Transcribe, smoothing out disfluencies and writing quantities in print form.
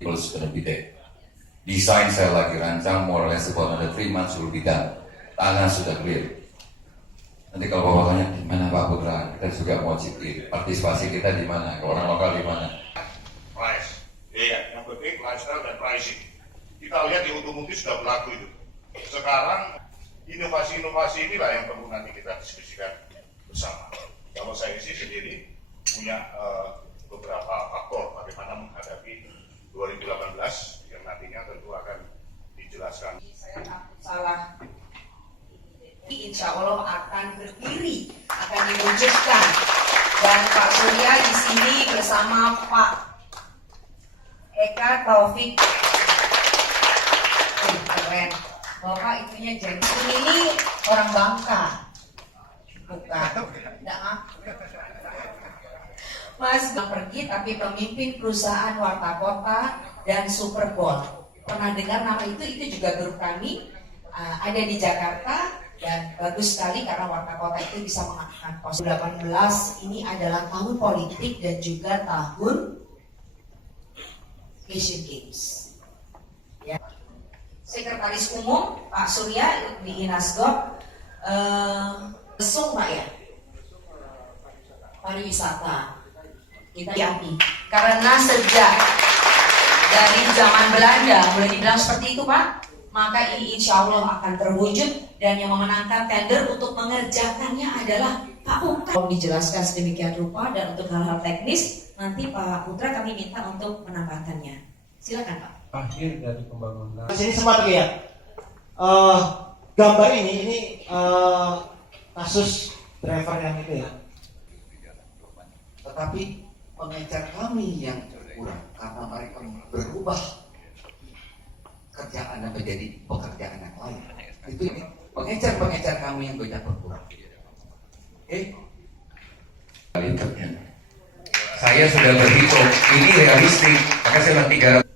It's gonna be there. Desain saya lagi rancang, more or less about another 3 months will be done. Tanah sudah clear. Nanti kalau Bapak tanya, di mana Pak Putra? Kita juga mau cipir. Partisipasi kita di mana? Ke orang lokal di mana? Price. Iya, yang penting lifestyle dan pricing. Kita lihat di otomotif sudah berlaku itu. Sekarang inovasi-inovasi inilah yang perlu nanti kita diskusikan bersama. Kalau saya sendiri punya beberapa faktor bagaimana menghadapi 2018 yang nantinya tentu akan dijelaskan. Saya takut salah. Insya Allah akan berdiri, akan diwujudkan. Dan Pak Surya di sini bersama Pak Eka Taufik. Keren. Bapak itunya jadi ini orang Bangka. Bukan. Tidak ngaku. Mas pergi tapi pemimpin perusahaan Warta Kota dan Super Bowl. Pernah dengar nama itu juga grup kami ada di Jakarta dan bagus sekali karena Warta Kota itu bisa mengangkat pos 18 ini adalah tahun politik dan juga tahun Asian Games. Ya. Sekretaris Umum Pak Surya di Inasgok besok Pak ya pariwisata. Kita diambil karena sejak dari zaman Belanda boleh dibilang seperti itu Pak, maka ini insya Allah akan terwujud dan yang memenangkan tender untuk mengerjakannya adalah Pak Putra. Kalau dijelaskan sedemikian rupa dan untuk hal-hal teknis nanti Pak Putra kami minta untuk menambahkannya. Silakan Pak. Akhir dari pembangunan. Di sini sempat lihat gambar ini kasus driver yang itu ya. Tetapi pengecer kami yang kurang karena mereka berubah kerjaan menjadi pekerjaan yang lain. Itu ini pengecer kami yang banyak berkurang. Saya sudah berhitung, ini realistik, maka saya bilang 300.